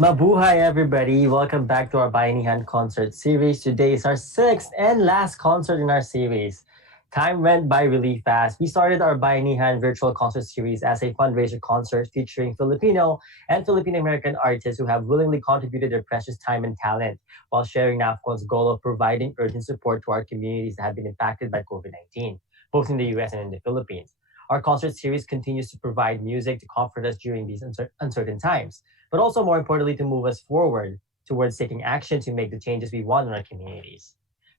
Mabuhay, everybody! Welcome back to our Bayanihan Concert Series. Today is our sixth and last concert in our series. Time went by really fast. We started our Bayanihan Virtual Concert Series as a fundraiser concert featuring Filipino and Filipino-American artists who have willingly contributed their precious time and talent while sharing NAFCON's goal of providing urgent support to our communities that have been impacted by COVID-19, both in the US and in the Philippines. Our concert series continues to provide music to comfort us during these uncertain times, but also more importantly to move us forward towards taking action to make the changes we want in our communities.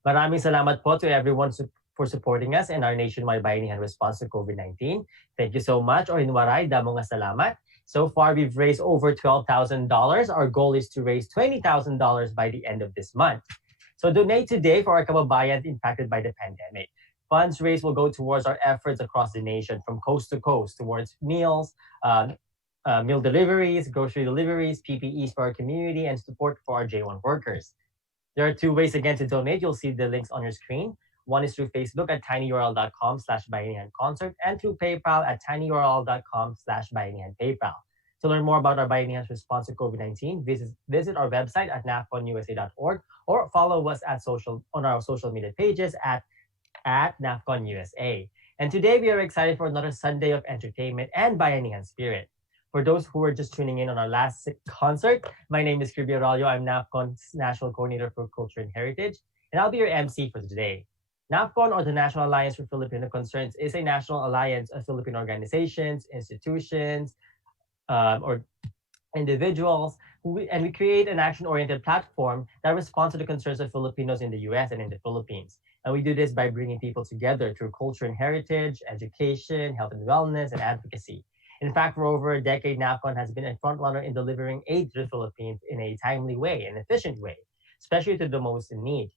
Maraming salamat po to everyone for supporting us in our nationwide bayanihan response to COVID-19. Thank you so much. O inwaray, damo nga salamat. So far, we've raised over $12,000. Our goal is to raise $20,000 by the end of this month. So donate today for our kababayan impacted by the pandemic. Funds raised will go towards our efforts across the nation from coast to coast towards meals, meal deliveries, grocery deliveries, PPEs for our community, and support for our J1 workers. There are two ways again to donate. You'll see the links on your screen. One is through Facebook at tinyurl.com/bayanihanconcert and through PayPal at tinyurl.com/bayanihanpaypal. To learn more about our Bayanihan's response to COVID-19, visit our website at nafconusa.org or follow us on our social media pages at NAFCON USA. And today we are excited for another Sunday of entertainment and Bayanihan spirit. For those who are just tuning in on our last concert, my name is Kirby Araullo. I'm NAFCON's National Coordinator for Culture and Heritage, and I'll be your MC for today. NAFCON, or the National Alliance for Filipino Concerns, is a national alliance of Filipino organizations, institutions, or individuals, and we create an action-oriented platform that responds to the concerns of Filipinos in the US and in the Philippines. And we do this by bringing people together through culture and heritage, education, health and wellness, and advocacy. In fact, for over a decade, NAFCON has been a frontrunner in delivering aid to the Philippines in a timely way, an efficient way, especially to the most in need.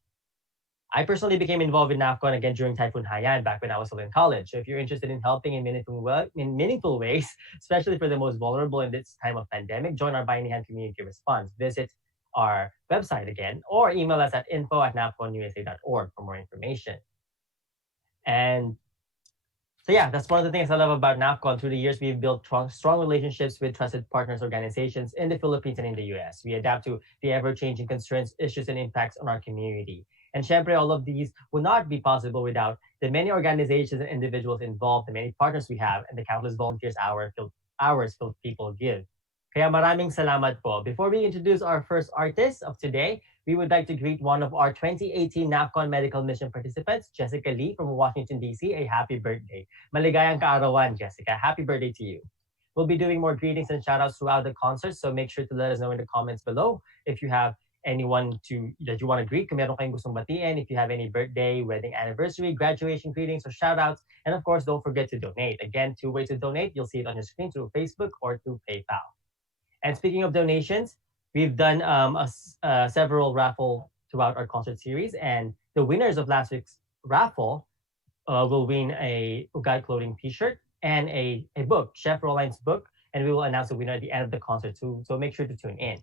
I personally became involved in NAFCON again during Typhoon Haiyan back when I was still in college. So if you're interested in helping in meaningful ways, especially for the most vulnerable in this time of pandemic, join our Bayanihan Community Response. Visit our website again or email us at info@nafconusa.org for more information. And so yeah, that's one of the things I love about NAFCON. Through the years, we've built strong relationships with trusted partners organizations in the Philippines and in the US. We adapt to the ever-changing concerns, issues, and impacts on our community. And syempre, all of these would not be possible without the many organizations and individuals involved, the many partners we have, and the countless volunteers hours people give. Kaya maraming salamat po. Before we introduce our first artist of today, we would like to greet one of our 2018 NAFCON Medical Mission participants, Jessica Lee from Washington, D.C. A happy birthday. Maligayang kaarawan, Jessica. Happy birthday to you. We'll be doing more greetings and shoutouts throughout the concert, so make sure to let us know in the comments below if you have anyone that you want to greet, kung meron kayong gustong batiin, if you have any birthday, wedding anniversary, graduation greetings, or shoutouts. And of course, don't forget to donate. Again, two ways to donate. You'll see it on your screen through Facebook or through PayPal. And speaking of donations, we've done several raffle throughout our concert series, and the winners of last week's raffle will win a Ugad clothing T-shirt and a book, Chef Rolline's book, and we will announce the winner at the end of the concert too. So make sure to tune in.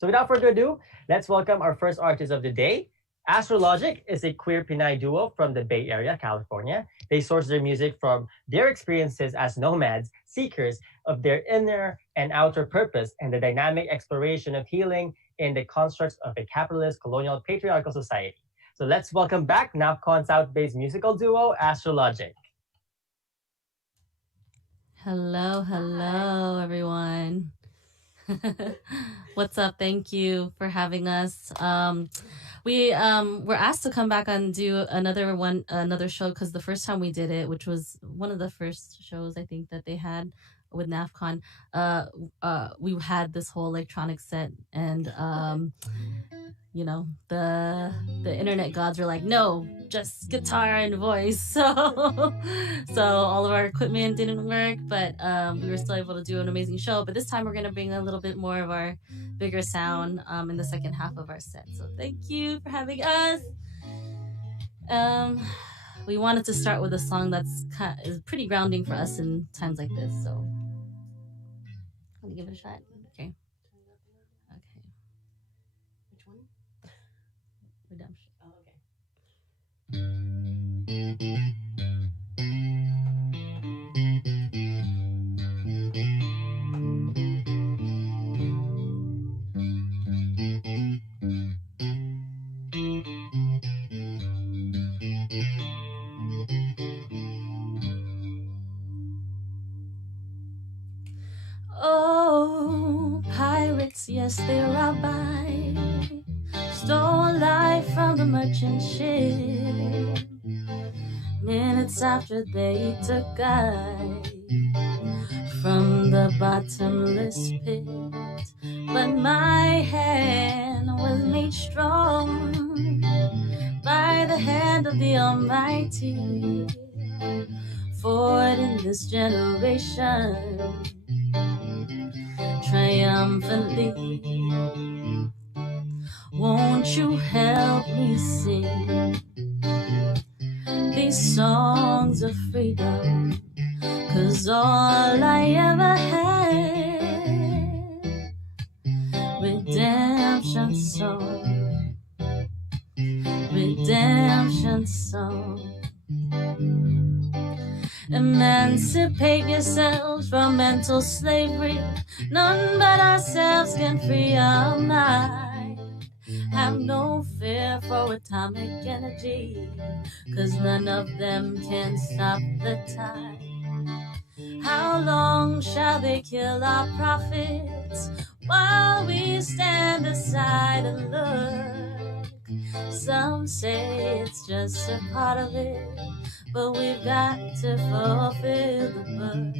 So without further ado, let's welcome our first artist of the day. AstraLogik is a queer Pinay duo from the Bay Area, California. They source their music from their experiences as nomads, seekers of their inner and outer purpose, and the dynamic exploration of healing in the constructs of a capitalist, colonial, patriarchal society. So let's welcome back NAFCON South-based musical duo, AstraLogik. Hello, everyone. What's up? Thank you for having us. We were asked to come back and do another show because the first time we did it, which was one of the first shows I think that they had with NAFCON, we had this whole electronic set, and you know, the internet gods were like, no, just guitar and voice. So all of our equipment didn't work, but we were still able to do an amazing show. But this time we're gonna bring a little bit more of our bigger sound in the second half of our set. So thank you for having us. We wanted to start with a song that's is pretty grounding for us in times like this. So let me give it a shot. Okay. Which one? Redemption. Oh, okay. yes, they robbed by, stole life from the merchant ship. Minutes after they took I from the bottomless pit, but my hand was made strong by the hand of the Almighty. Forward in this generation, triumphantly, won't you help me sing these songs of freedom? 'Cause all I ever had, redemption song, redemption song. Emancipate yourselves from mental slavery. None but ourselves can free our mind. Have no fear for atomic energy, 'cause none of them can stop the tide. How long shall they kill our prophets while we stand aside and look? Some say it's just a part of it, but we've got to fulfill the book.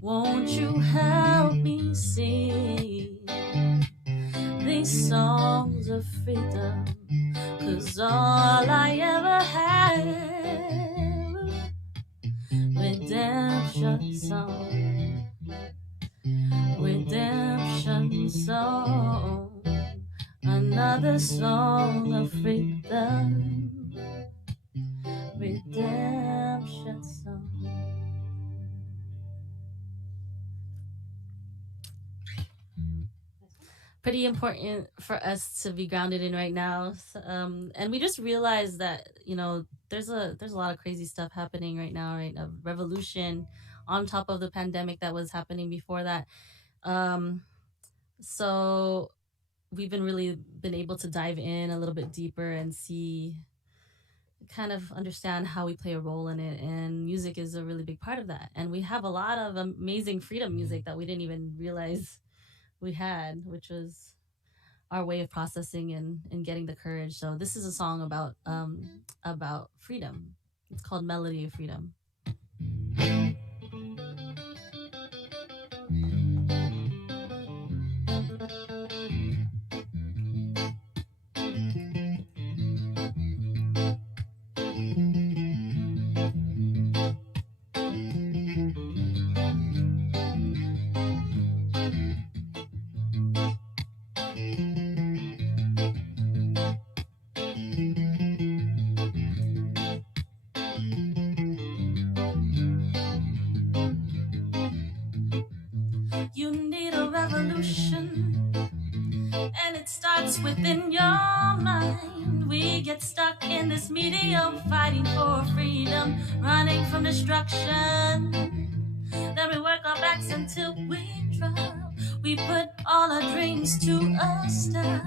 Won't you help me sing these songs of freedom? 'Cause all I ever had, redemption song, redemption song, another song of freedom, redemption song. Pretty important for us to be grounded in right now, and we just realized that there's a lot of crazy stuff happening right now, right? A revolution on top of the pandemic that was happening before that. So we've been able to dive in a little bit deeper and see, kind of understand how we play a role in it, and music is a really big part of that. And we have a lot of amazing freedom music that we didn't even realize we had, which was our way of processing and getting the courage. So this is a song about freedom. It's called Melody of Freedom. You need a revolution, and it starts within your mind. We get stuck in this medium, fighting for freedom, running from destruction. Then we work our backs until we drop. We put all our dreams to a stop.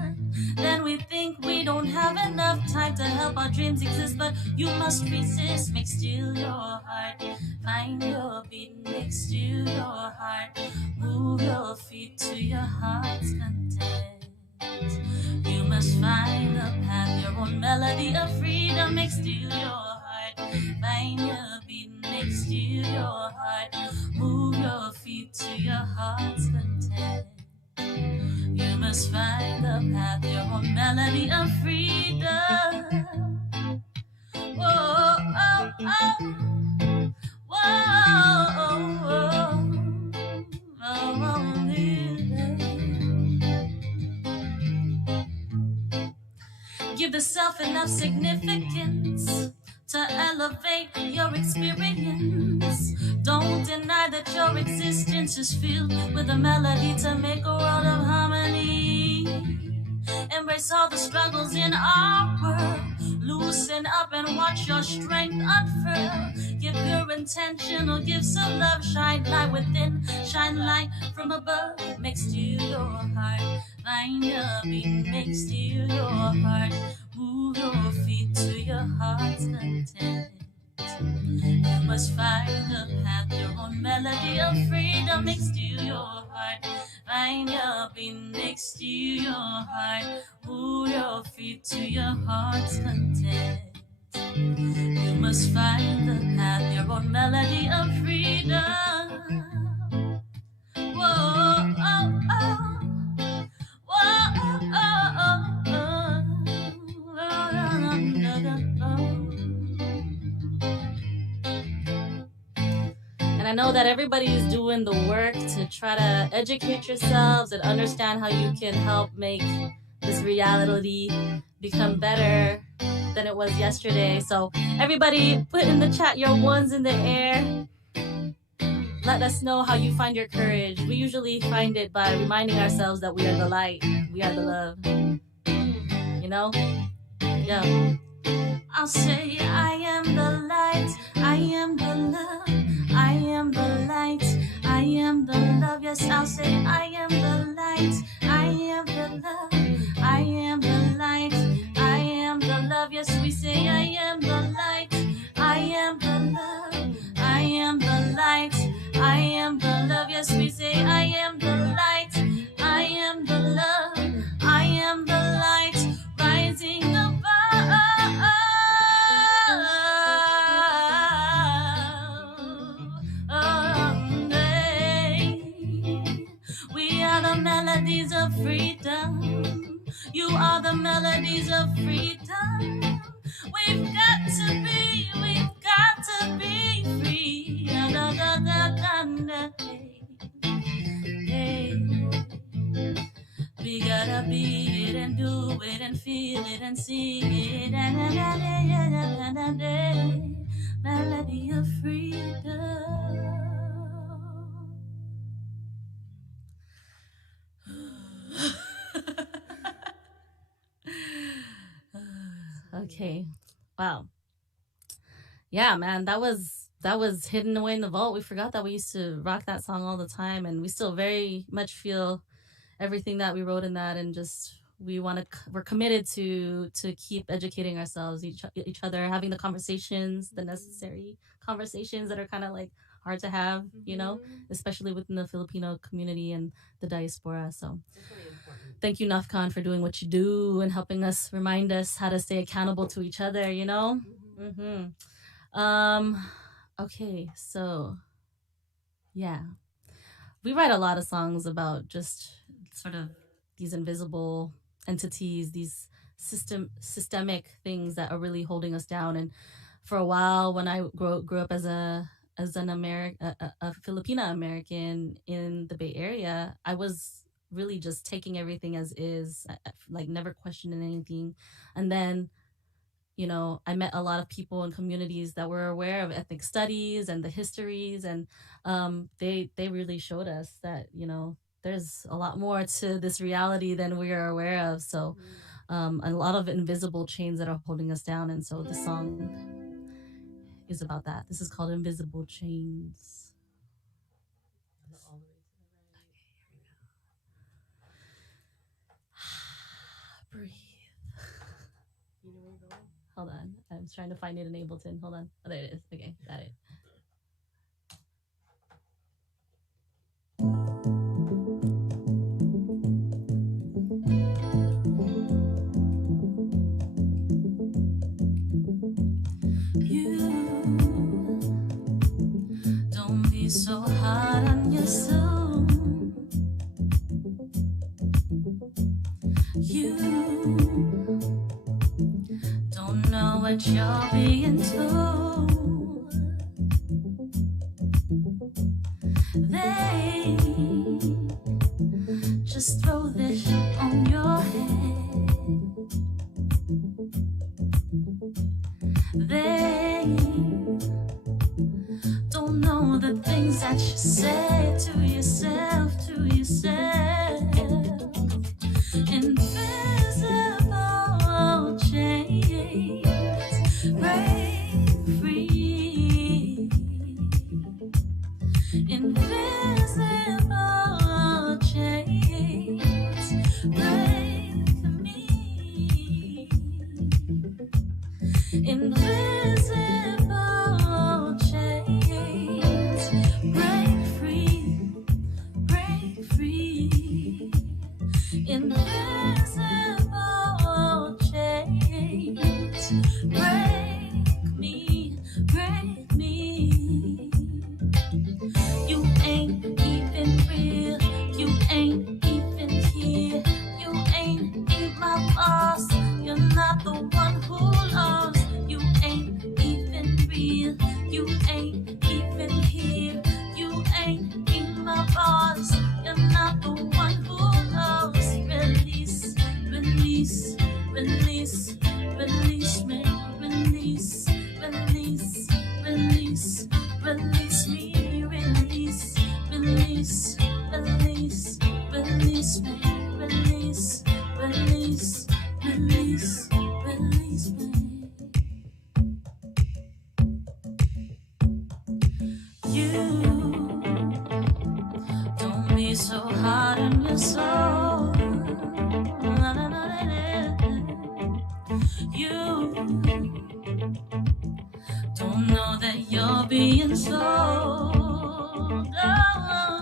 Then we think we don't have enough time to help our dreams exist, but you must resist. Make still your heart, find your beat, make still your heart. Move your feet to your heart's content. You must find the path, your own melody of freedom. Make still your heart, find your beat, make still your heart. Move your feet to your heart's content. You must find the path, your own melody of freedom. Whoa, oh, oh. Whoa, give the self enough significance to elevate your experience. Don't deny that your existence is filled with a melody to make a world of harmony. Embrace all the struggles in our world. Loosen up and watch your strength unfurl. Give your intention or give some love. Shine light within, shine light from above. Make still your heart, find your beat. Make still your heart, move your feet to your heart's content. You must find the path, your own melody of freedom. Make still your heart, Find your beat next to your heart. Move your feet to your heart's content. You must find the path, your own melody of freedom. Whoa, oh, oh. Whoa, oh, oh, oh, oh. And I know that everybody is doing the work to try to educate yourselves and understand how you can help make this reality become better than it was yesterday. So everybody put in the chat your ones in the air. Let us know how you find your courage. We usually find it by reminding ourselves that we are the light, we are the love. You know? Yeah. I'll say I am the light, I am the love, I am the light, I am the love. Yes, I'll say I am the light, I am the love, I am the light, I am the love. Yes, we say I am the light, I am the love, I am the light, I am the love. Yes, we say I am the light, I am the love, I am the light, rising above. We are the melodies of freedom. You are the melodies of freedom. We've got to be free. Hey. We gotta be it and do it and feel it and sing it. Melody of freedom. Okay. Wow. Yeah, man, that was hidden away in the vault. We forgot that we used to rock that song all the time, and we still very much feel everything that we wrote in that, and just we're committed to keep educating ourselves, each other, having the conversations, the necessary conversations that are kind of like hard to have, you know, especially within the Filipino community and the diaspora. So thank you, NAFCON, for doing what you do and helping us, remind us how to stay accountable to each other, you know. Okay, so yeah, we write a lot of songs about just sort of these invisible entities, these systemic things that are really holding us down. And for a while, when I grew up as a Filipino American in the Bay Area, I was really just taking everything as is, like never questioning anything. And then, you know, I met a lot of people in communities that were aware of ethnic studies and the histories, and they really showed us that, you know, there's a lot more to this reality than we are aware of. So a lot of invisible chains that are holding us down. And so the song is about that. This is called Invisible Chains. Breathe. Hold on. I'm trying to find it in Ableton. Hold on. Oh, there it is. Okay, got it. Don't be so hard on yourself. You don't know what you're being told. They just throw this shit on your head. They don't know the things that you say to yourself, Invisible chains, break free. Invisible chains, break me. Invisible chains, break free, break free. release, release me, release, release, release, release me, release, release, release, release me, release, release, release, release me. You don't be so hard on your soul. You don't know that you're being sold.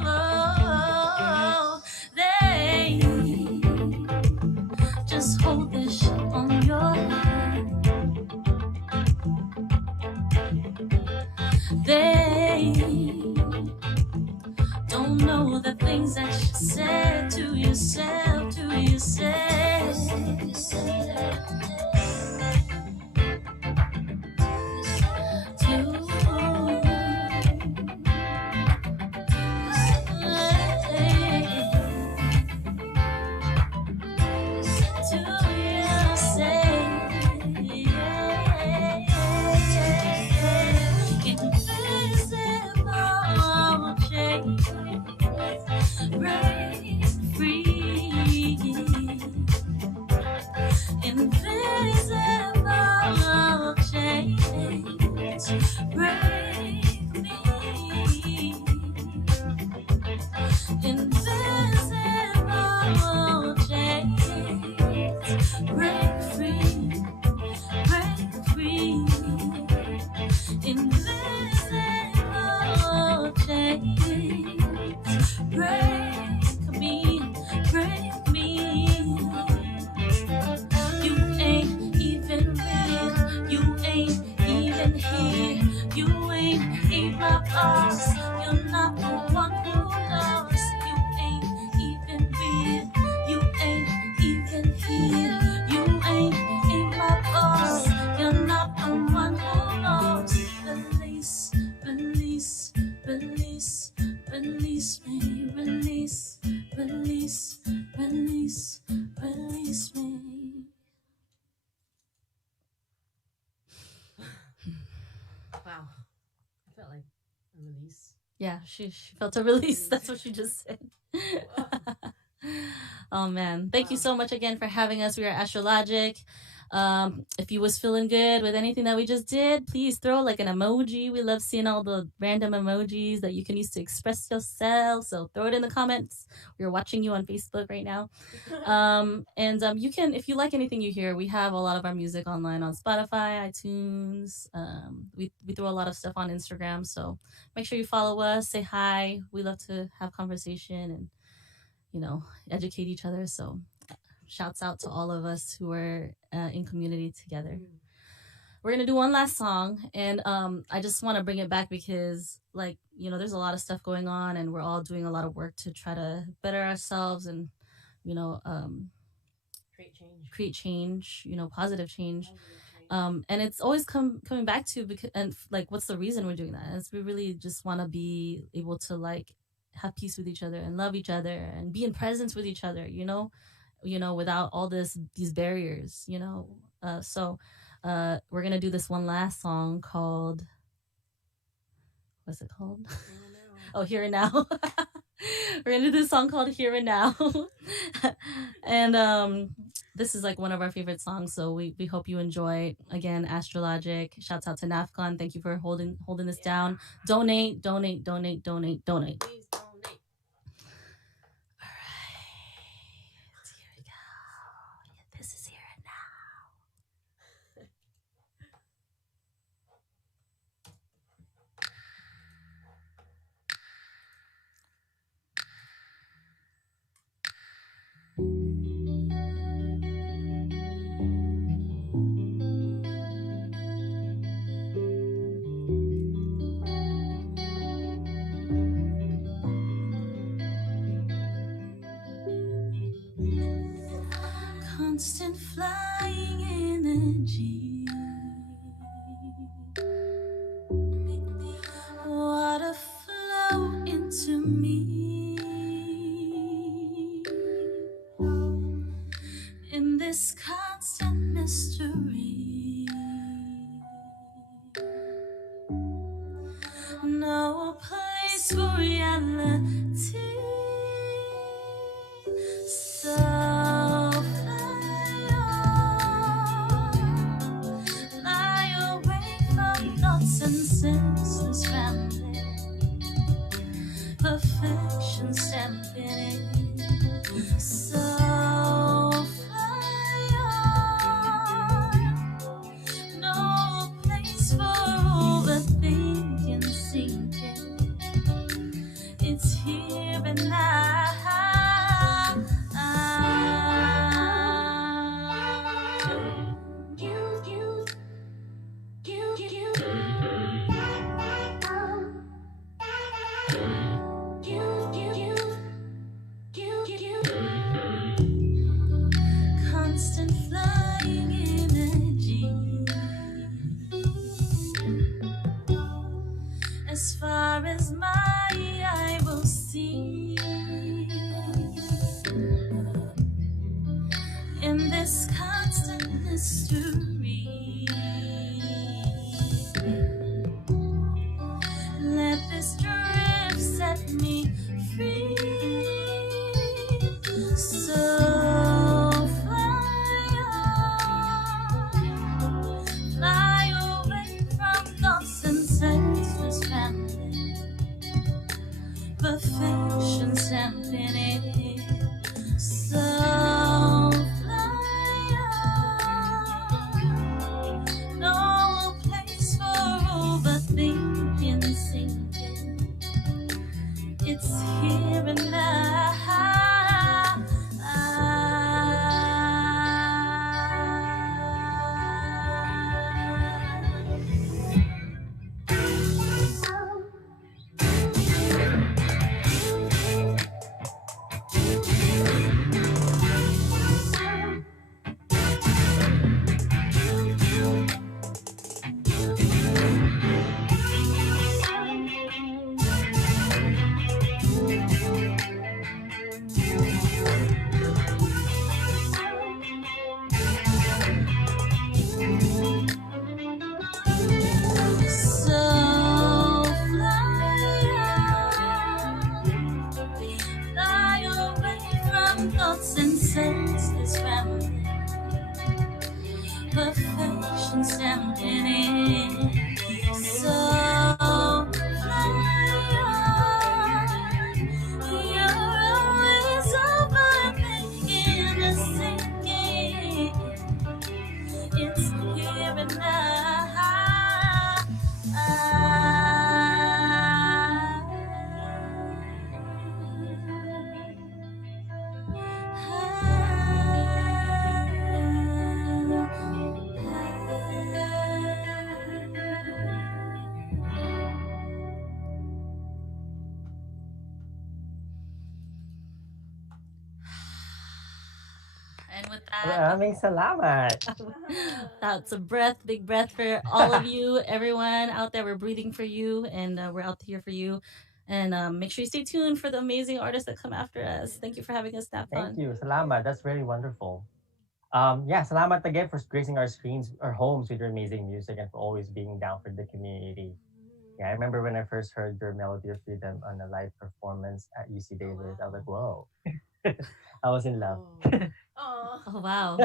Oh, they just hold this shit on your head. They don't know the things that you said to yourself, to yourself. Wow. I felt like a release. Yeah, she felt a release. That's what she just said. Oh man, thank you so much again for having us. We are AstraLogik. If you was feeling good with anything that we just did, please throw like an emoji. We love seeing all the random emojis that you can use to express yourself. So throw it in the comments. We're watching you on Facebook right now. You can, if you like anything you hear, we have a lot of our music online on Spotify, iTunes. We throw a lot of stuff on Instagram. So make sure you follow us, say hi. We love to have conversation and, you know, educate each other. So shouts out to all of us who are in community together. We're gonna do one last song, and I just want to bring it back because, like, you know, there's a lot of stuff going on, and we're all doing a lot of work to try to better ourselves and, you know, create change, you know, positive change. And it's always coming back to because, and like, what's the reason we're doing that? Is we really just want to be able to like have peace with each other and love each other and be in presence with each other, you know, without all these barriers, you know. So we're gonna do this one last song called, what's it called? Oh, Here and Now. We're gonna do this song called Here and Now. And this is like one of our favorite songs, so we hope you enjoy. Again, AstraLogik. Shouts out to NAFCON. Thank you for holding this down. Donate. Please donate. All right, here we go. This is Here and Now. Constant flying energy, water flow into me. In this sky constant mystery. No place for reality. So fly on, fly away from thoughts and senseless rambling. Perfection stamping it. So fly on, no place for overthinking, sinking. It's here and now. Constant flying energy. As far as my eye will see, in this constant mystery, let this drift set me free. So fly on, fly away from thoughts and senseless rambling. Perfection stamping it. So fly on, no place for overthinking, sinking. It's here and now. Perfection stamping it. So fly on. You're always overthinking and sinking. It's here and now. And with that, Maraming salamat. that's a breath, big breath for all of you, everyone out there. We're breathing for you, and we're out here for you. And make sure you stay tuned for the amazing artists that come after us. Thank you for having us, NAFCON. Thank you. Salamat. That's very wonderful. Yeah, salamat again for gracing our screens, our homes with your amazing music and for always being down for the community. Yeah, I remember when I first heard your Melody of Freedom on a live performance at UC Davis. I was like, whoa. I was in love. Oh, wow.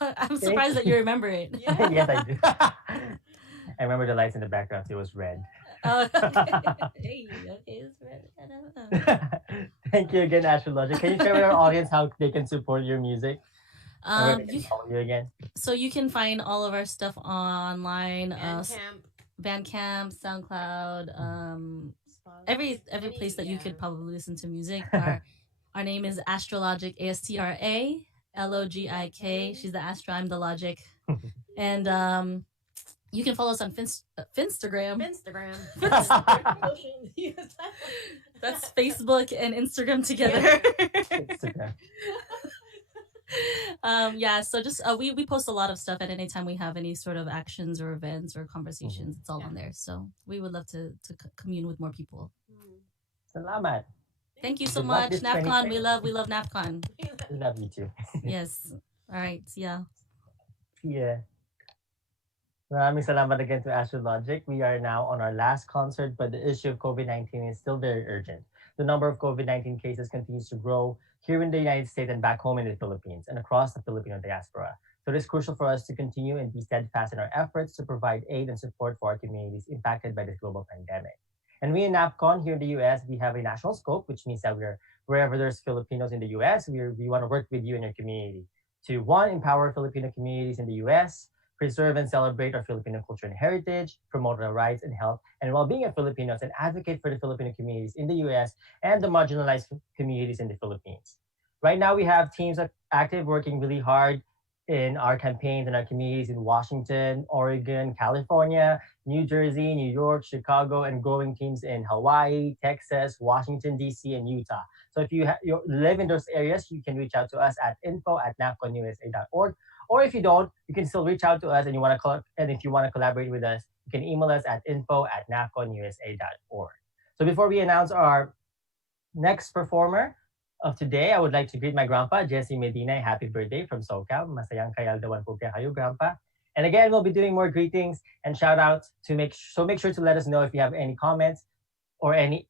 I'm surprised that you remember it. Yes, I do. I remember the lights in the background too. It was red. Oh, okay. Okay, it's red. Thank you again, AstraLogik. Can you share with our audience how they can support your music? Where they can You, follow you again? so you can find all of our stuff online. Bandcamp, Bandcamp, SoundCloud, every place that you could probably listen to music. Our name is AstraLogik, AstraLogik. She's the Astra, I'm the Logic. And you can follow us on Finstagram. That's Facebook and Instagram together. Instagram. Yeah, so just we post a lot of stuff at any time we have any sort of actions or events or conversations. It's all on there. So we would love to commune with more people. Salamat. Thank you so Good luck much, this NAFCON. 2020. We love NAFCON. We love you too. Yes. All right. Yeah. Yeah. Maraming salamat again to Astro Logic. We are now on our last concert, but the issue of COVID-19 is still very urgent. The number of COVID-19 cases continues to grow here in the United States and back home in the Philippines and across the Filipino diaspora. So it is crucial for us to continue and be steadfast in our efforts to provide aid and support for our communities impacted by this global pandemic. And we in NAFCON here in the US, we have a national scope, which means that wherever there's Filipinos in the US, we want to work with you in your community to one, empower Filipino communities in the US, preserve and celebrate our Filipino culture and heritage, promote the rights and health and well-being of Filipinos, and advocate for the Filipino communities in the US and the marginalized communities in the Philippines. Right now, we have teams active working really hard in our campaigns in our communities in Washington, Oregon, California, New Jersey, New York, Chicago, and growing teams in Hawaii, Texas, Washington, D.C., and Utah. So if you live in those areas, you can reach out to us at info@nafconusa.org. Or if you don't, you can still reach out to us and if you want to collaborate with us, you can email us at info@nafconusa.org. So before we announce our next performer of today, I would like to greet my grandpa, Jesse Medina. Happy birthday from SoCal. Masayang kayaldawan po kayo, grandpa. And again, we'll be doing more greetings and shout outs make sure to let us know if you have any comments or any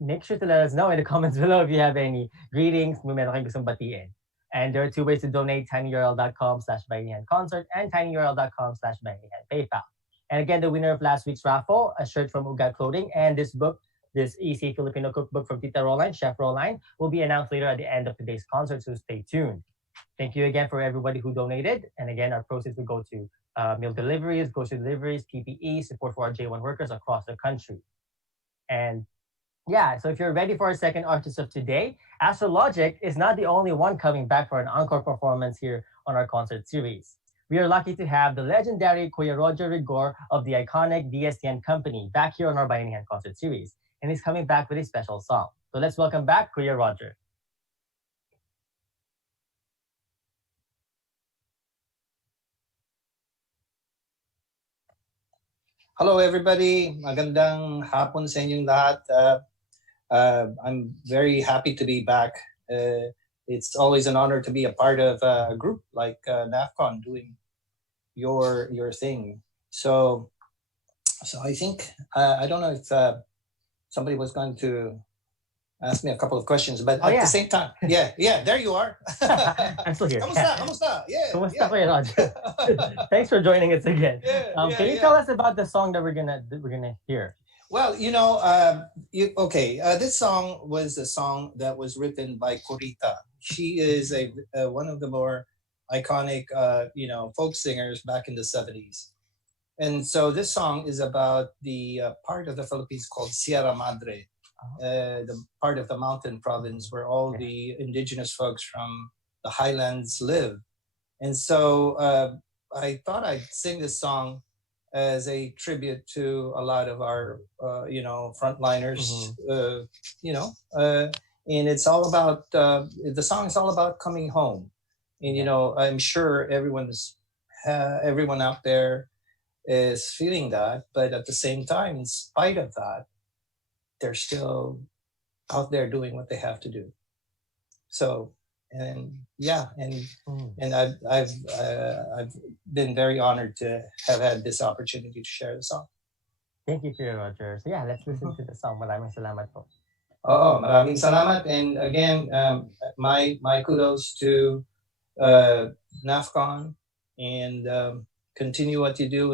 make sure to let us know in the comments below if you have any greetings, kung meron kayong gustong batiin. And there are two ways to donate, tinyurl.com/Bayanihan Concert and tinyurl.com/Bayanihan PayPal. And again, the winner of last week's raffle, a shirt from Ugat Clothing, and this book, this Easy Filipino Cookbook from Tita Roline, Chef Roline, will be announced later at the end of today's concert, so stay tuned. Thank you again for everybody who donated. And again, our proceeds will go to meal deliveries, grocery deliveries, PPEs, support for our J1 workers across the country. And yeah, so if you're ready for our second artist of today, AstraLogik is not the only one coming back for an encore performance here on our concert series. We are lucky to have the legendary Kuya Roger Rigor of the iconic VST company back here on our Bayanihan Concert Series, and he's coming back with a special song. So let's welcome back Kuya Roger. Hello everybody, magandang hapon sa inyong lahat. I'm very happy to be back. It's always an honor to be a part of a group like NAFCON doing your thing. So I think I don't know if somebody was going to ask me a couple of questions, but at the same time, yeah, there you are. I'm still here. Kamusta? Yeah. Kuya Roger? Thanks for joining us again. Can you tell us about the song that we're gonna hear? Well, this song was a song that was written by Corita. She is one of the more iconic, folk singers back in the 70s. And so this song is about the part of the Philippines called Sierra Madre, the part of the mountain province where all the indigenous folks from the highlands live. And so I thought I'd sing this song as a tribute to a lot of our, frontliners, and it's all about, the song is all about coming home. And, I'm sure everyone out there is feeling that, but at the same time, in spite of that, they're still out there doing what they have to do. So, and I've been very honored to have had this opportunity to share the song. Thank you, Kuya Roger. So yeah, let's listen to the song. Maraming salamat po. Maraming salamat. And again, my kudos to NAFCON, and continue what you do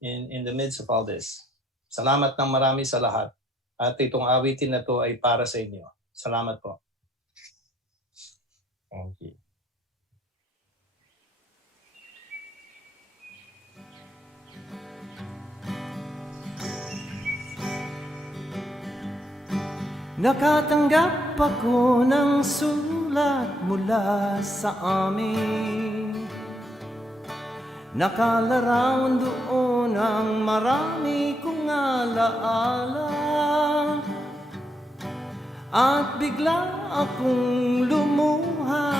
in the midst of all this. Salamat ng marami sa lahat. At itong awitin na to ay para sa inyo. Salamat po. Thank you. Nakatanggap ako ng sulat mula sa amin. Nakalarawan doon ang marami kong alaala. At bigla akong lumuha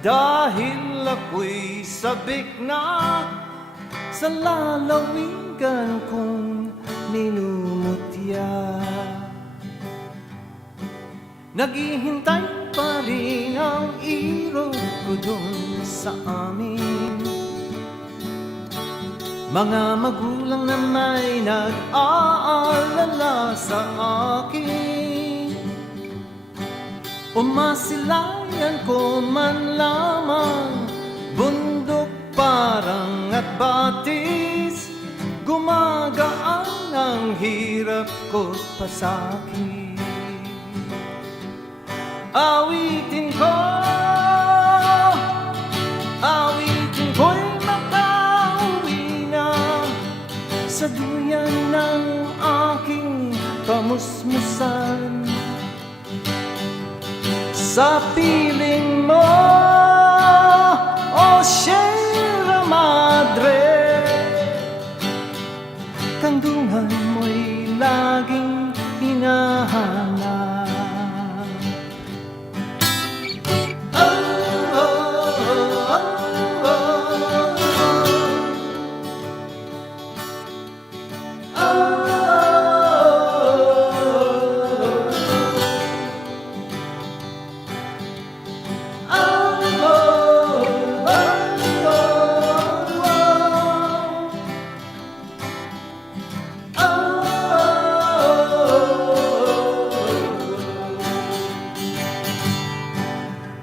dahil ako'y sabik na sa lalawigan kong minumutya. Naghihintay pa rin ang irog ko dun sa amin. Mga magulang na may nag-aalala sa akin. Umasilayan ko man lamang, bundok parang at batis, gumagaan ang hirap ko't pasakit. Awitin ko'y makauwi na sa duyan ng aking kamusmusan. Sa piling mo, oh Sierra Madre, kandungan mo'y laging hinahanap.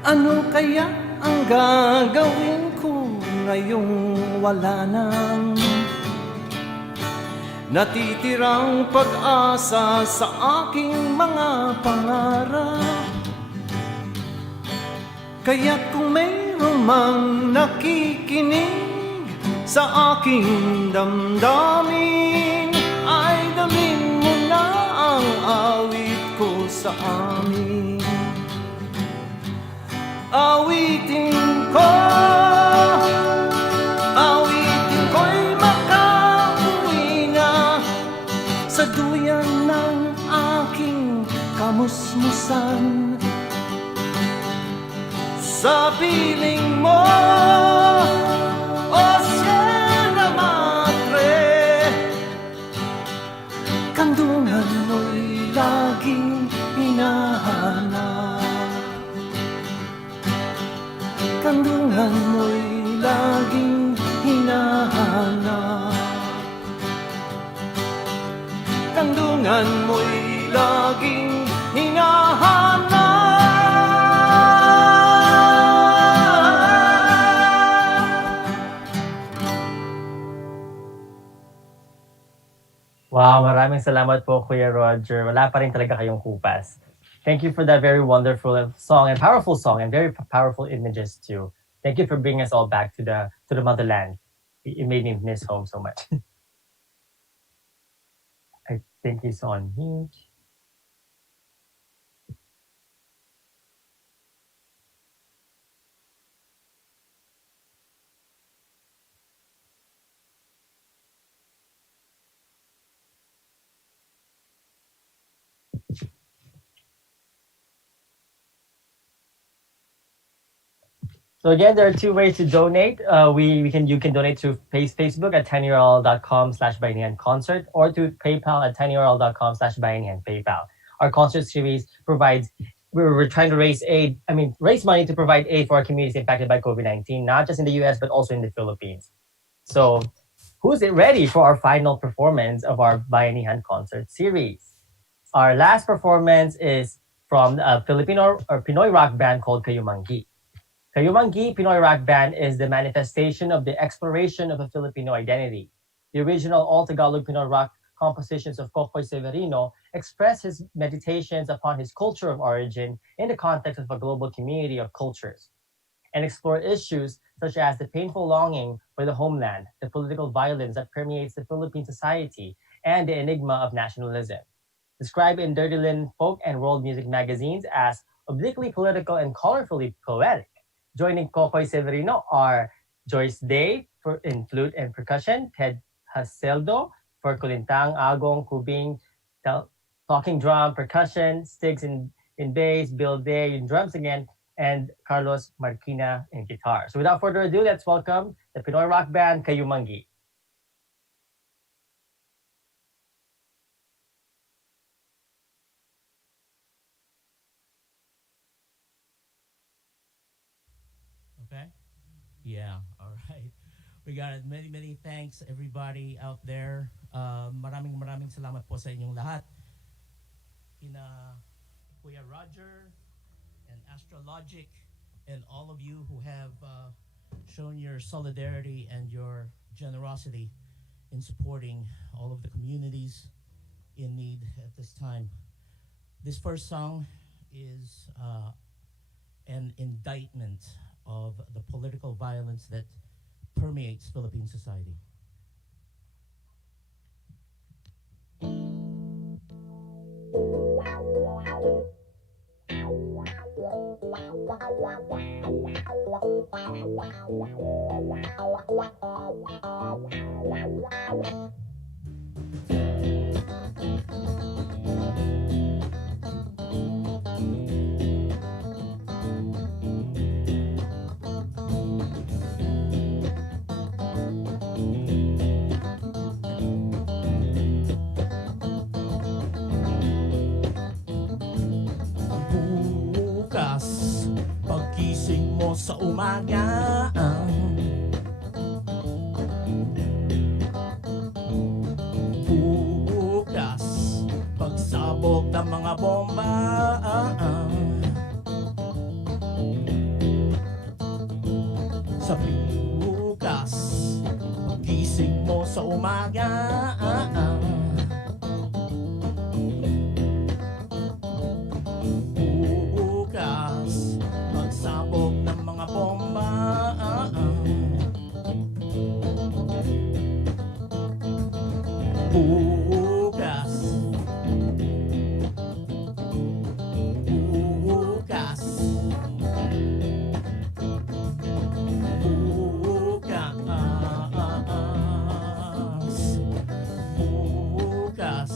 Ano kaya ang gagawin ko ngayong wala nang natitirang pag-asa sa aking mga pangarap? Kaya't kung mayroong mang nakikinig sa aking damdamin, ay dalhin mo na ang awit ko sa amin. Awitin ko'y makauwi na sa duyan ng aking kamusmusan. Sa piling mo, oh Sierra Madre, kandungan mo'y laging hinahanap. Kandungan mo'y laging hinahanap. Kandungan mo'y laging hinahanap. Wow, maraming salamat po, Kuya Roger. Wala pa rin talaga kayong kupas. Thank you for that very wonderful song and very powerful images too. Thank you for bringing us all back to the motherland. It made me miss home so much. I think he's on mute. So again, there are two ways to donate. You can donate to Facebook at tinyurl.com/bayanihanconcert or to PayPal at tinyurl.com/bayanihanpaypal. Our concert series provides. We're trying to raise money to provide aid for our communities impacted by COVID-19, not just in the U.S. but also in the Philippines. So, who's ready for our final performance of our Bayanihan Concert Series? Our last performance is from a Filipino or Pinoy rock band called Kayumanggi. Kayumanggi Pinoy rock band is the manifestation of the exploration of a Filipino identity. The original all-Tagalog Pinoy rock compositions of Kokoy Severino express his meditations upon his culture of origin in the context of a global community of cultures, and explore issues such as the painful longing for the homeland, the political violence that permeates the Philippine society, and the enigma of nationalism. Described in Dirty Linen Folk and World Music magazines as obliquely political and colorfully poetic. Joining Kokoy Severino are Joyce Day in flute and percussion, Ted Haseldo for kulintang, agong, kubing, talking drum, percussion, Sticks in bass, Bill Day in drums again, and Carlos Marquina in guitar. So without further ado, let's welcome the Pinoy rock band Kayumanggi. Yeah, all right. We got it. Many thanks everybody out there. Maraming salamat po sa inyong lahat. Kina Kuya Roger and AstraLogik and all of you who have shown your solidarity and your generosity in supporting all of the communities in need at this time. This first song is an indictment of the political violence that permeates Philippine society. Bukas, pagkising mo sa umaga, bukas, pagsabog ng mga bomba, sa bukas, pagkising mo sa umaga, bukas, pagsabog ng mga bomba, bukas, bukas, bukas,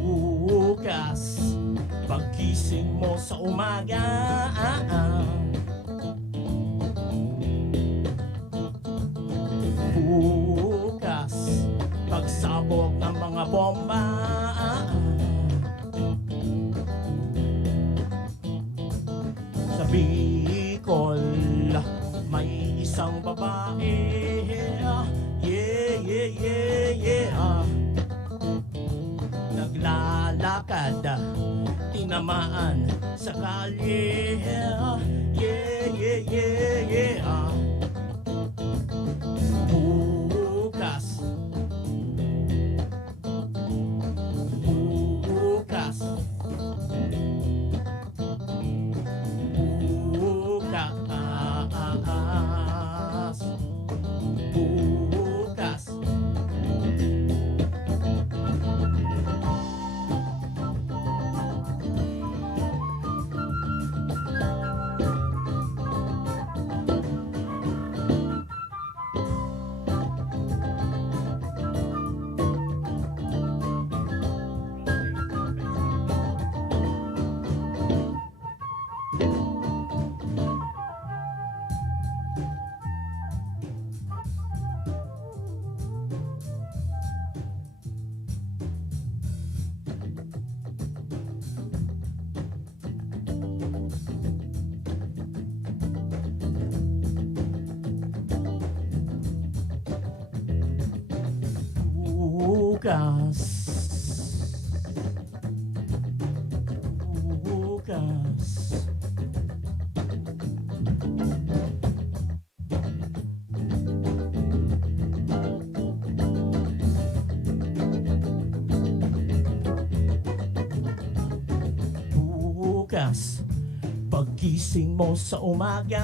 bukas, pagkising mo sa umaga, bukas, pagsabog ng mga bomba, sa Bicol, may isang babae, naglalakad, tinamaan sa kalye, bukas, bukas, bukas, bukas. Bukas, bukas, bukas, paggising mo sa umaga,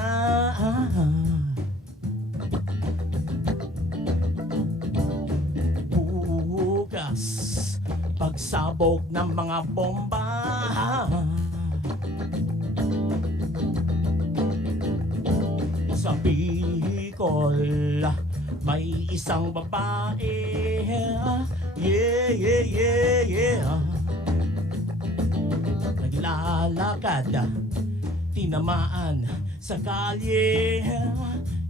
sabog ng mga bomba. Sa Bicol may isang babae, yeah, yeah, yeah, yeah, naglalakad, tinamaan sa kalye,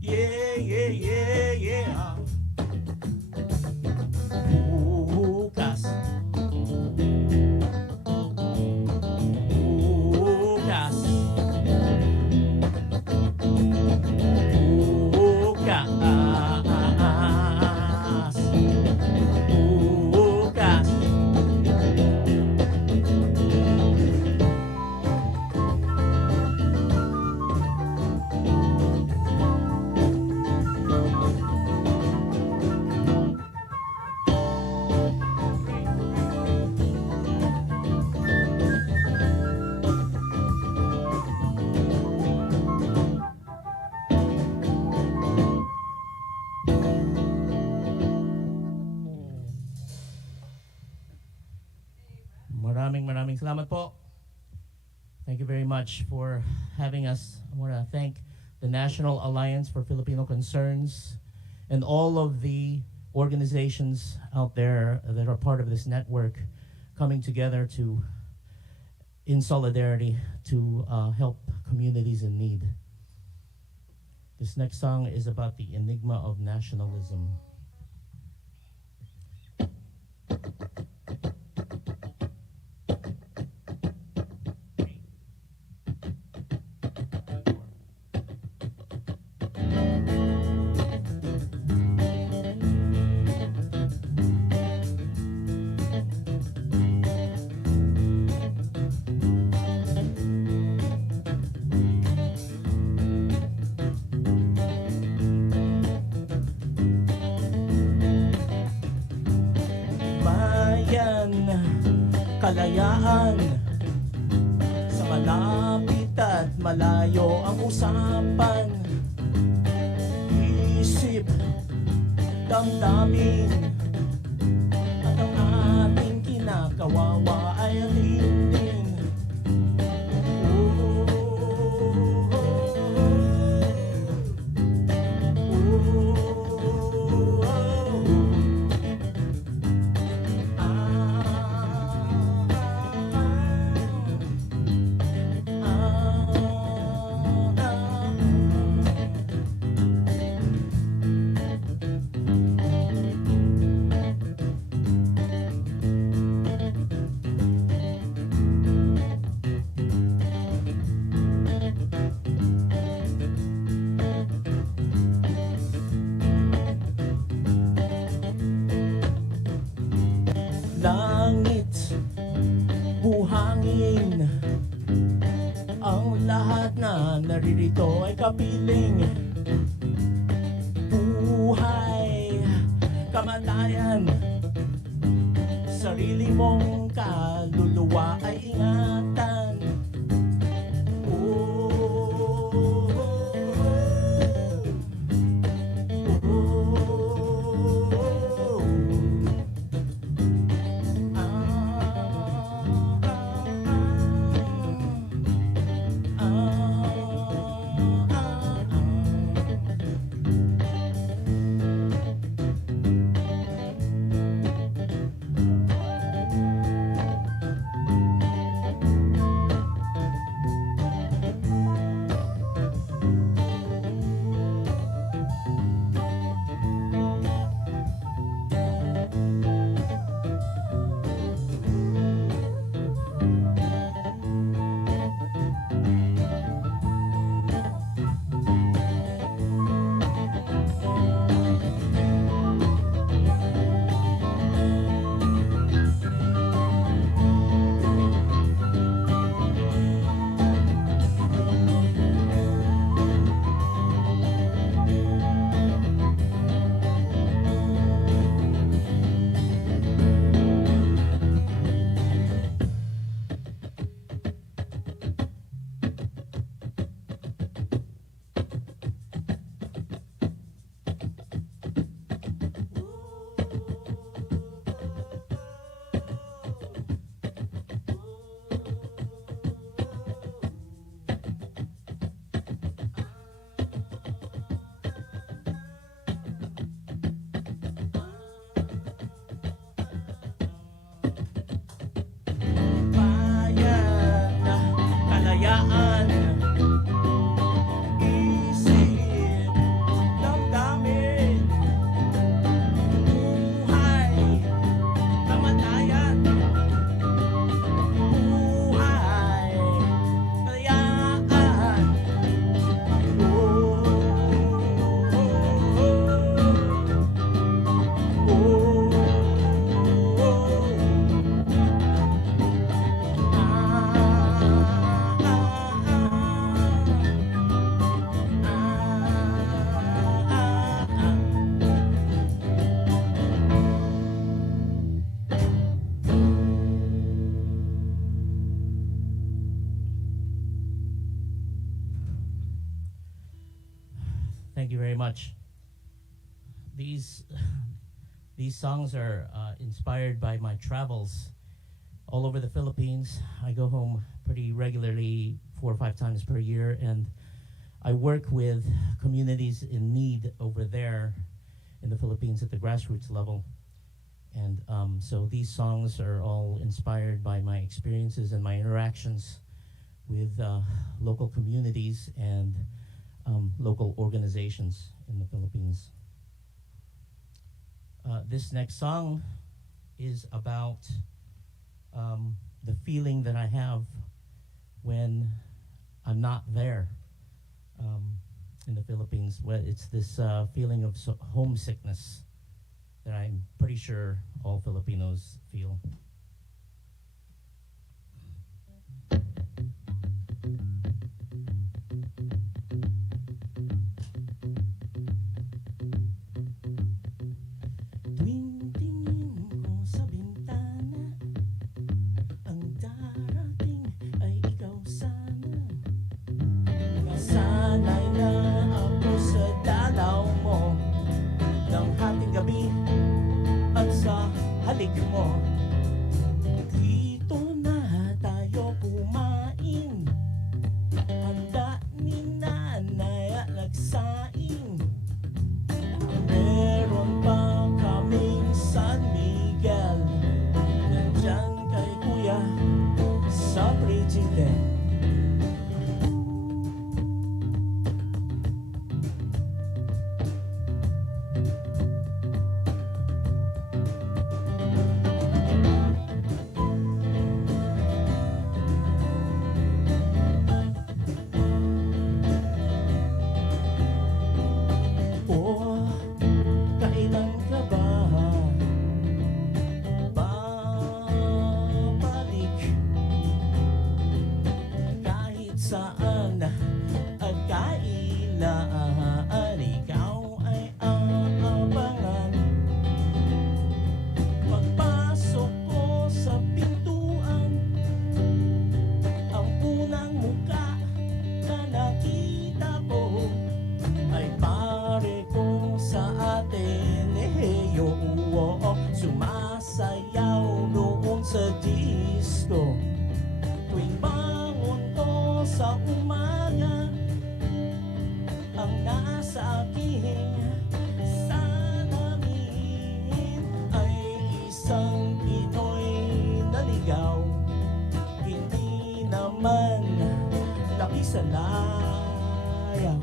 yeah, yeah, yeah, yeah. Bukas, bukas, bukas, bukas. Maraming salamat po. Thank you very much for having us. I want to thank the National Alliance for Filipino Concerns and all of the organizations out there that are part of this network coming together to, in solidarity, to help communities in need. This next song is about the enigma of nationalism. Kalayaan sa malapit at malayo ang usapan, isip, damdamin, at ang ating kinakawawa ay alindin. Langit, buhangin, ang lahat na naririto ay kapiling. Buhay, kamatayan, sarili mong kaluluwa ay ingatan. Thank you very much. These these songs are inspired by my travels all over the Philippines. I go home pretty regularly, 4 or 5 times per year, and I work with communities in need over there in the Philippines at the grassroots level. And so these songs are all inspired by my experiences and my interactions with local communities and local organizations in the Philippines. This next song is about the feeling that I have when I'm not there in the Philippines. Well, it's this feeling of homesickness that I'm pretty sure all Filipinos feel. Tuwing tingin ko sa bintana, ang darating ay ikaw sana. Sana'y na ako sa dalaw mo ng hating gabi at sa halik mo. Dito na tayo kumain, handa ni nanay at nagsaing. Meron pa kaming San Miguel, nandyan kay kuya sa President. Sumasayaw noon sa disco. Tuwing bangon ko sa umaga, ang nasa aking salamin ay isang Pinoy na ligaw. Hindi naman laki sa layaw.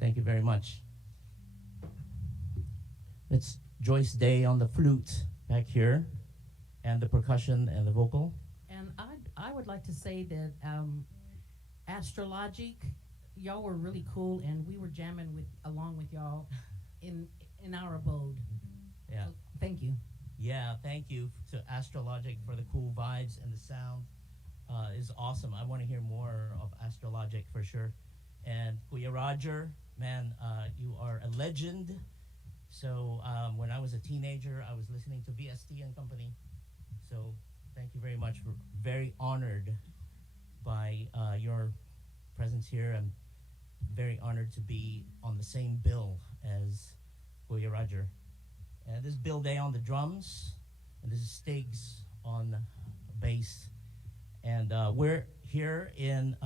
thank you very much. It's Joyce Day on the flute back here, and the percussion and the vocal. And I would like to say that AstraLogik, y'all were really cool, and we were jamming along with y'all in our abode. Yeah. So, thank you. Yeah, thank you to AstraLogik for the cool vibes, and the sound is awesome. I want to hear more of AstraLogik for sure. And Kuya Roger, man, you are a legend. So when I was a teenager, I was listening to VST and company. So thank you very much. We're very honored by your presence here. I'm very honored to be on the same bill as Kuya Roger. And this is Bill Day on the drums, and this is Stiggs on bass. And we're here in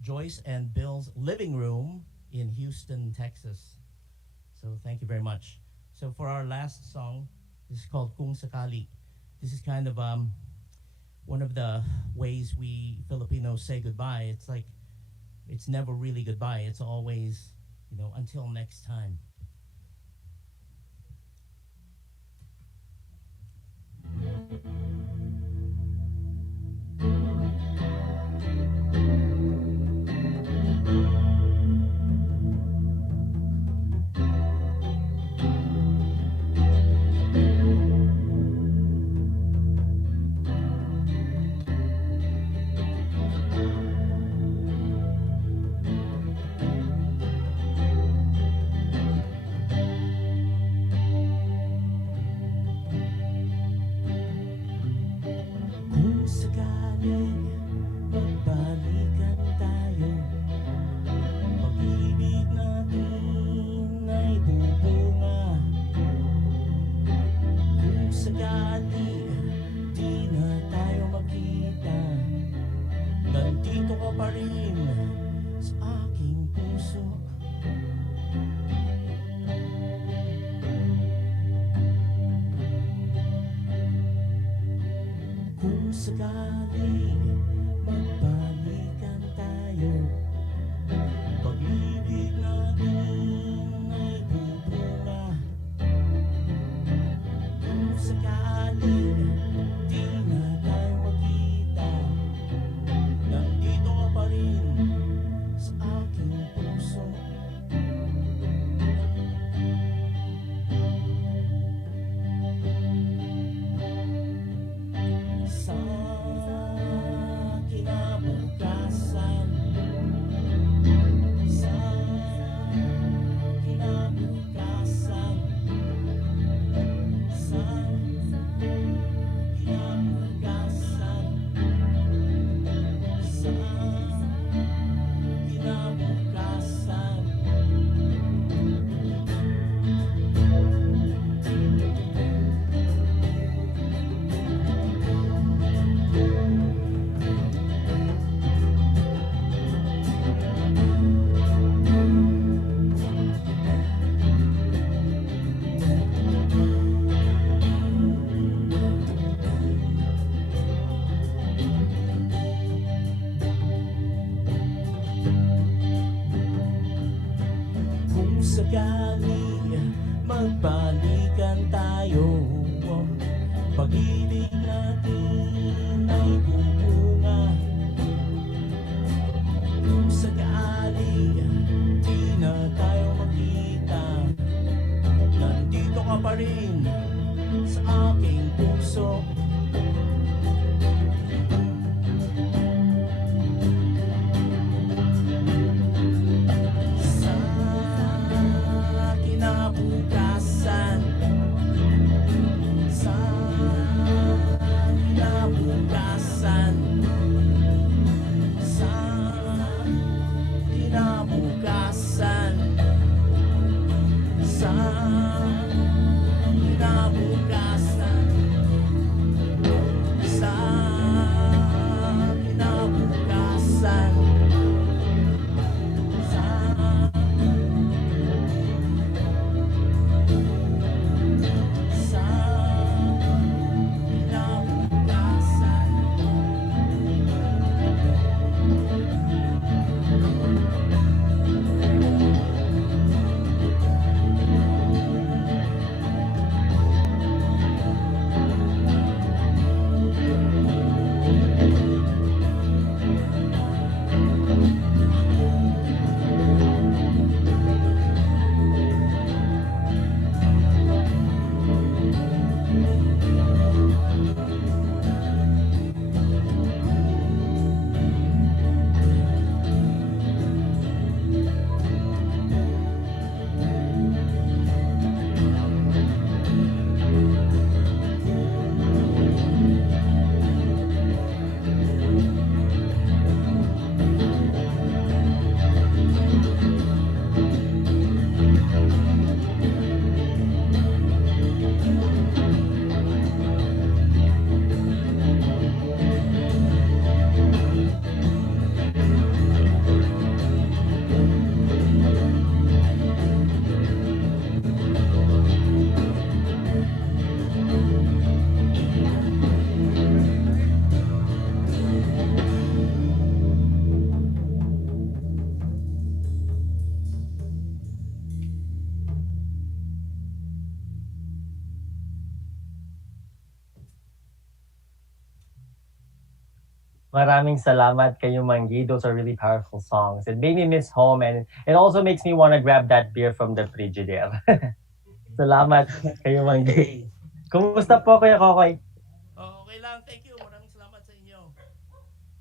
Joyce and Bill's living room in Houston, Texas. So thank you very much. So for our last song, this is called Kung Sakali. This is kind of one of the ways we Filipinos say goodbye. It's like, it's never really goodbye. It's always, until next time. Sa Maraming salamat Kayumanggi. Those are really powerful songs. It made me miss home and it also makes me want to grab that beer from the Frigidaire. Salamat Kayumanggi. Hey. Kumusta po Kuya Kokoy? Oh, okay lang. Thank you. Maraming salamat sa inyo.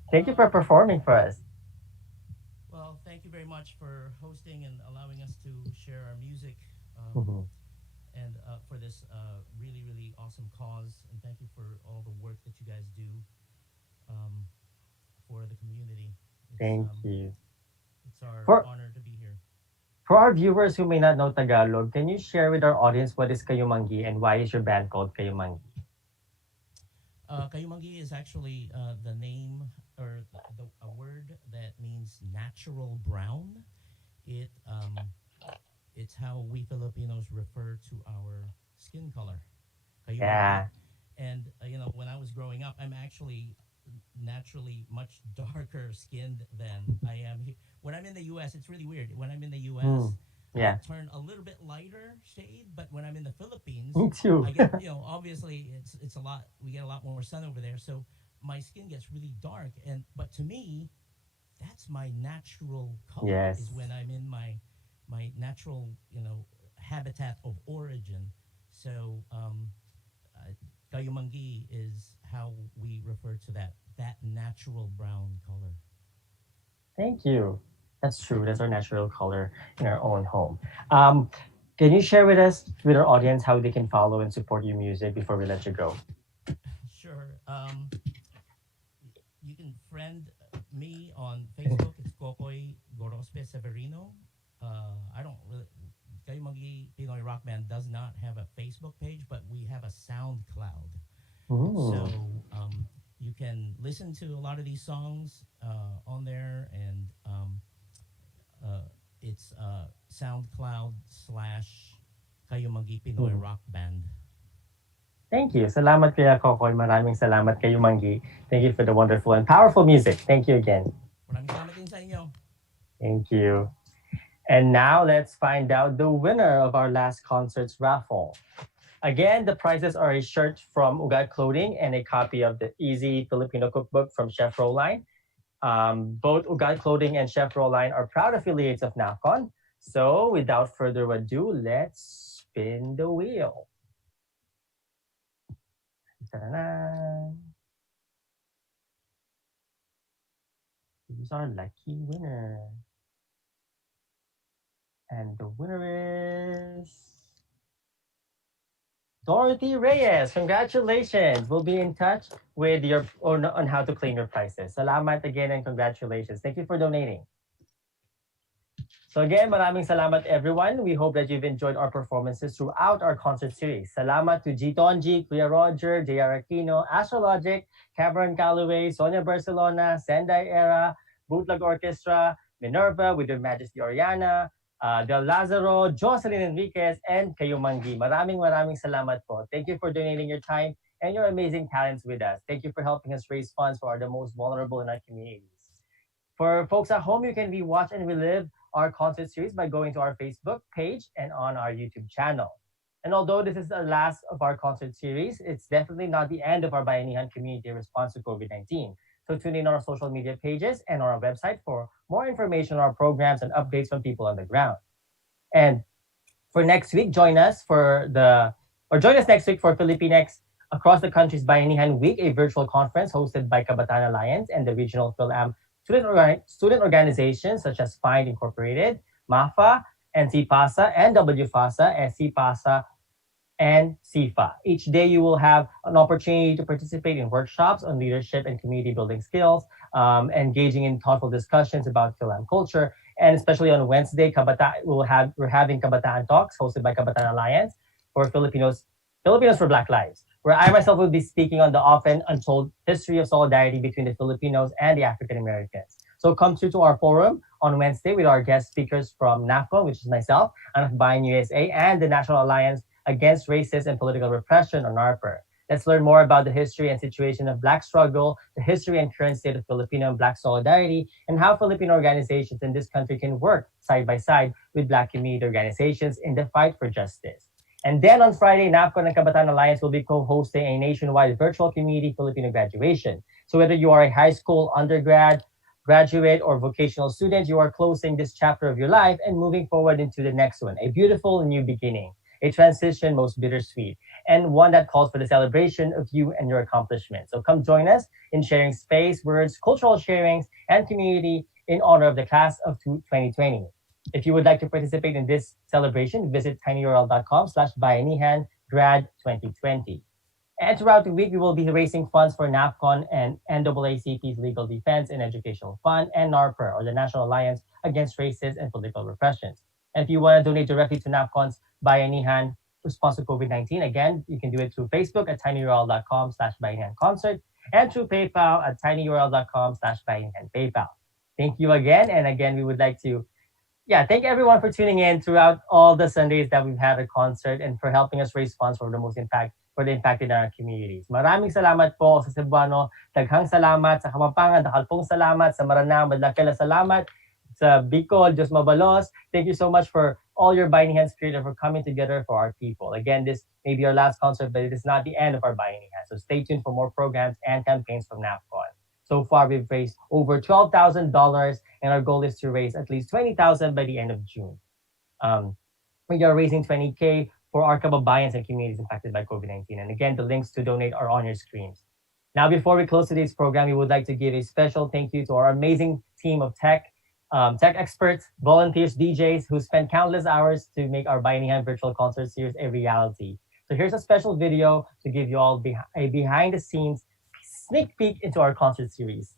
Thank you for performing for us. Well, thank you very much for hosting and allowing us to share our music. Mhm. And for this really, really awesome cause. And thank you for all the work that you guys do for the community. Thank you. It's our For honor to be here. for our viewers who may not know Tagalog, can you share with our audience what is Kayumanggi and why is your band called Kayumanggi? Kayumanggi is actually the name or a word that means natural brown. It's how we Filipinos refer to our skin color. Kayumanggi. Yeah. And when I was growing up, I'm actually naturally much darker skinned than I am here. When I'm in the U.S., it's really weird. When I'm in the U.S., Yeah. I turn a little bit lighter shade, but when I'm in the Philippines, Me too. I get obviously it's a lot. We get a lot more sun over there, so my skin gets really dark. But to me, that's my natural color. Yes. Is when I'm in my natural habitat of origin. So Kayumanggi is how we refer to that natural brown color. Thank you. That's true. That's our natural color in our own home. Can you share with us, with our audience, how they can follow and support your music before we let you go? Sure. You can friend me on Facebook. It's Kokoy Gorospe Severino. I don't really. Kayumanggi Pinoy Rock Band does not have a Facebook page, but we have a SoundCloud. Ooh. So you can listen to a lot of these songs on there, and it's SoundCloud/Kayumanggi Pinoy Rock Band. Thank you. Salamat Kuya Kokoy. Maraming salamat Kayumanggi. Thank you for the wonderful and powerful music. Thank you again. Maraming salamat din sa inyo. Thank you. And now let's find out the winner of our last concert's raffle. Again, the prizes are a shirt from Ugat Clothing and a copy of the Easy Filipino Cookbook from Chef Roline. Both Ugat Clothing and Chef Roline are proud affiliates of NAFCON. So without further ado, let's spin the wheel. Ta-da-da. Who's our lucky winner? And the winner is Dorothy Reyes. Congratulations. We'll be in touch with on how to claim your prizes. Salamat again and congratulations. Thank you for donating. So again, maraming salamat everyone. We hope that you've enjoyed our performances throughout our concert series. Salamat to G. Tonji, Kuya Roger, J.R. Aquino, AstraLogik, Cameron Calloway, Sonia Barcelona, Sendai Era, Bootleg Orchestra, Minerva with Your Majesty Oriana, Del Lazaro, Jocelyn Enriquez, and Kayumanggi. Maraming salamat po. Thank you for donating your time and your amazing talents with us. Thank you for helping us raise funds for the most vulnerable in our communities. For folks at home, you can rewatch and relive our concert series by going to our Facebook page and on our YouTube channel. And although this is the last of our concert series, it's definitely not the end of our Bayanihan community response to COVID-19. So tune in on our social media pages and on our website for more information on our programs and updates from people on the ground. And for next week, join us next week for Philippines Across the Country's Bayanihan Week, a virtual conference hosted by Kabataan Alliance and the regional PhilAm student organizations such as Find Incorporated, MAFA, NCPASA, and WFASA, SCPASA, and CIFA. Each day you will have an opportunity to participate in workshops on leadership and community building skills, engaging in thoughtful discussions about PhilAm culture, and especially on Wednesday, we're having Kabataan Talks hosted by Kabataan Alliance for Filipinos for Black Lives, where I myself will be speaking on the often untold history of solidarity between the Filipinos and the African Americans. So come through to our forum on Wednesday with our guest speakers from NAFCON, which is myself, Bayanihan USA, and the National Alliance Against Racist and Political Repression, or NARPR. Let's learn more about the history and situation of Black struggle, the history and current state of Filipino and Black solidarity, and how Filipino organizations in this country can work side by side with Black community organizations in the fight for justice. And then on Friday, NAFCON and Kabataan Alliance will be co-hosting a nationwide virtual community Filipino graduation. So whether you are a high school, undergrad, graduate, or vocational student, you are closing this chapter of your life and moving forward into the next one. A beautiful new beginning, a transition most bittersweet, and one that calls for the celebration of you and your accomplishments. So come join us in sharing space, words, cultural sharings, and community in honor of the class of 2020. If you would like to participate in this celebration, visit tinyurl.com/bayanihan grad 2020. And throughout the week, we will be raising funds for NAFCON and NAACP's Legal Defense and Educational Fund and NARPR, or the National Alliance Against Racist and Political Repressions. And if you want to donate directly to NAFCON's Bayanihan response to COVID-19, again, you can do it through Facebook at tinyurl.com/bayanihanconcert and through PayPal at tinyurl.com/bayanihanpaypal. Thank you again. And again, we would like to thank everyone for tuning in throughout all the Sundays that we've had a concert and for helping us raise funds for the impacted in our communities. Maraming salamat po sa Cebuano, daghang salamat sa Kapampangan, dakalpong salamat sa Maranao, madlakela salamat sa Bicol, Diyos Mabalos. Thank you so much for all your Bayanihan spirit and for coming together for our people. Again, this may be our last concert, but it is not the end of our Bayanihan. So stay tuned for more programs and campaigns from NAFCON. So far, we've raised over $12,000, and our goal is to raise at least $20,000 by the end of June. We are raising $20K for our kababayans and communities impacted by COVID-19. And again, the links to donate are on your screens. Now, before we close today's program, we would like to give a special thank you to our amazing team of tech experts, volunteers, DJs who spent countless hours to make our Bayanihan Virtual Concert Series a reality. So here's a special video to give you all a behind-the-scenes sneak peek into our concert series.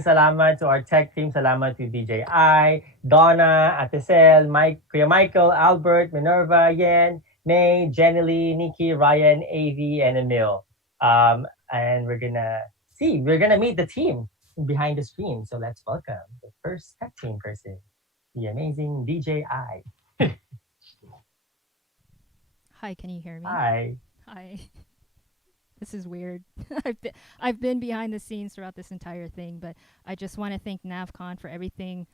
Salamat to our tech team. Salamat to DJ I, Donna, Atesel, Kuya Michael, Albert, Minerva, Yen, May, Jenny Lee, Nikki, Ryan, AV, and Emil. And we're gonna meet the team behind the screen. So let's welcome the first tech team person, the amazing DJ I. Hi, can you hear me? Hi. Hi. This is weird. I've been behind the scenes throughout this entire thing, but I just want to thank NAFCON for everything,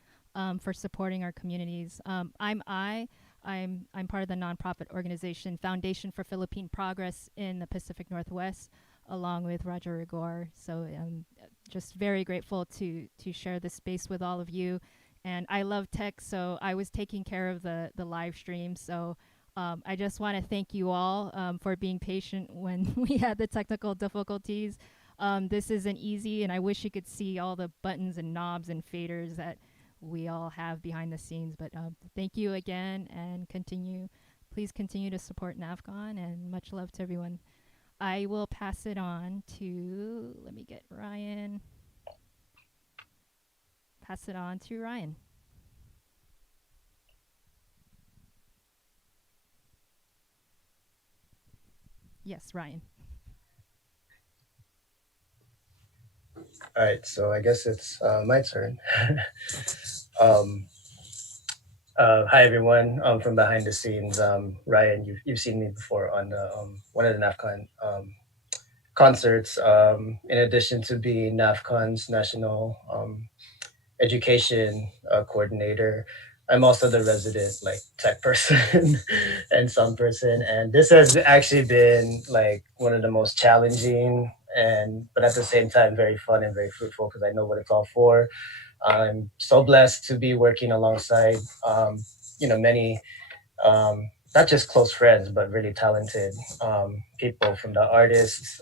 for supporting our communities. I'm part of the nonprofit organization Foundation for Philippine Progress in the Pacific Northwest, along with Roger Rigor. So I'm just very grateful to share this space with all of you. And I love tech, so I was taking care of the live stream. So I just want to thank you all for being patient when we had the technical difficulties. This isn't easy, and I wish you could see all the buttons and knobs and faders that we all have behind the scenes. But thank you again, and please continue to support NAFCON, and much love to everyone. I will pass it on to, let me get Ryan. Pass it on to Ryan. Yes, Ryan. All right, so I guess it's my turn. Hi everyone, from behind the scenes. Ryan, you've seen me before on one of the NAFCON concerts. In addition to being NAFCON's national education coordinator, I'm also the resident tech person and sound person, and this has actually been one of the most challenging but at the same time very fun and very fruitful because I know what it's all for. I'm so blessed to be working alongside many not just close friends but really talented people, from the artists.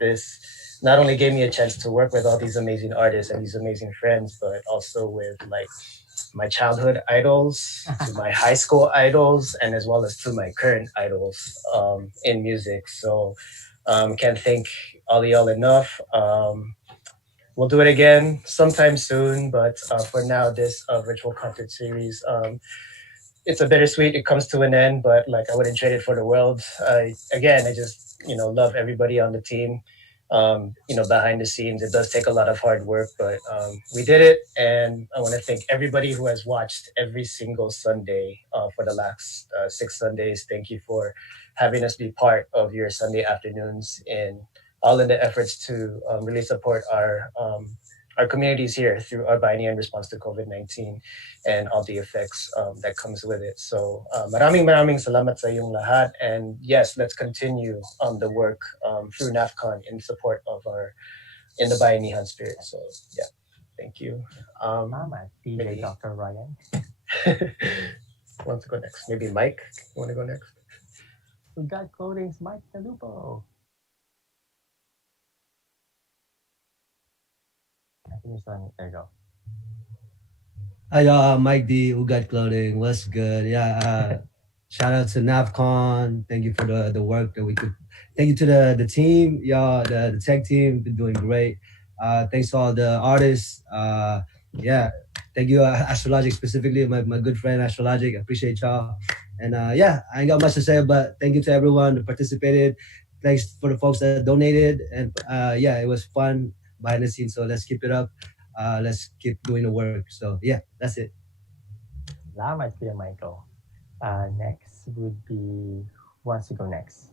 This not only gave me a chance to work with all these amazing artists and these amazing friends, but also with my childhood idols, to my high school idols, and as well as to my current idols in music. So can't thank all of y'all enough. We'll do it again sometime soon, but for now, this virtual concert series, it's a bittersweet. It comes to an end, but like I wouldn't trade it for the world. I just love everybody on the team. Behind the scenes, it does take a lot of hard work, but we did it, and I want to thank everybody who has watched every single Sunday for the last 6 Sundays. Thank you for having us be part of your Sunday afternoons, and all in the efforts to really support our communities here through our Bayanihan response to COVID-19 and all the effects that comes with it. So maraming salamat sa iyong lahat. And yes, let's continue the work through NAFCON in support of in the Bayanihan spirit. So yeah, thank you. Salamat, DJ maybe- Dr. Ryan. Who wants to go next? Maybe Mike, you want to go next? We got clothing's Mike Talupo. I think it's on. There you go. Hi, Mike D, Ugat Clothing. What's good? Yeah, shout out to NAFCON. Thank you for the work that we could. Thank you to the team, y'all, the tech team, been doing great. Thanks to all the artists. Yeah, thank you, AstraLogik, specifically, my good friend AstraLogik. I appreciate y'all. And yeah, I ain't got much to say, but thank you to everyone that participated. Thanks for the folks that donated. And yeah, it was fun behind the scenes. So let's keep it up. Let's keep doing the work. So yeah, that's it. Salamat, Kuya Michael. Next would be, who wants to go next?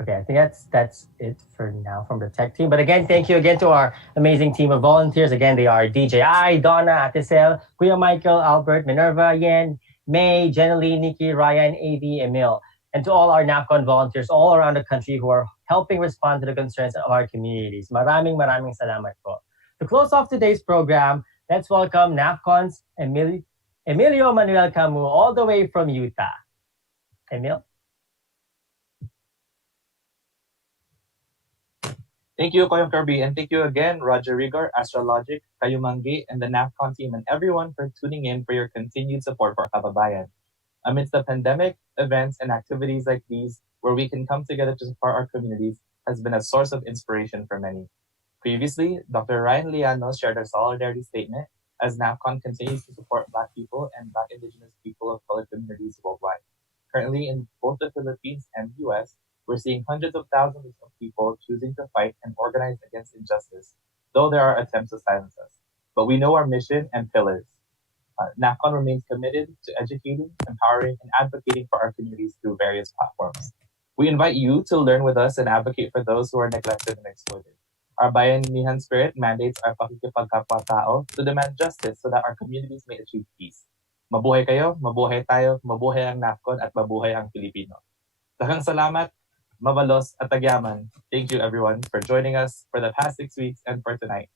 Okay, I think that's it for now from the tech team. But again, thank you again to our amazing team of volunteers. Again, they are DJI, Donna, Atisel, Kuya Michael, Albert, Minerva, Yen, May, Jenalie, Nikki, Ryan, AV, Emil, and to all our NAFCON volunteers all around the country who are helping respond to the concerns of our communities. Maraming salamat po. To close off today's program, let's welcome NAFCON's Emilio Manuel Camus all the way from Utah. Emil? Thank you, Koyong Kirby, and thank you again, Roger Rigor, AstraLogik, Kayumanggi, and the NAFCON team, and everyone for tuning in for your continued support for Kababayan. Amidst the pandemic, events and activities like these, where we can come together to support our communities, has been a source of inspiration for many. Previously, Dr. Ryan Liano shared our solidarity statement as NAFCON continues to support Black people and Black Indigenous people of color communities worldwide. Currently, in both the Philippines and the US, we're seeing hundreds of thousands of people choosing to fight and organize against injustice, though there are attempts to silence us. But we know our mission and pillars. NAFCON remains committed to educating, empowering, and advocating for our communities through various platforms. We invite you to learn with us and advocate for those who are neglected and exploited. Our Bayanihan spirit mandates our pakikipagkapwa-tao to demand justice so that our communities may achieve peace. Mabuhay kayo, mabuhay tayo, mabuhay ang NAFCON at mabuhay ang Pilipino. Daghang salamat, mabalos at tagyaman. Thank you everyone for joining us for the past 6 weeks and for tonight.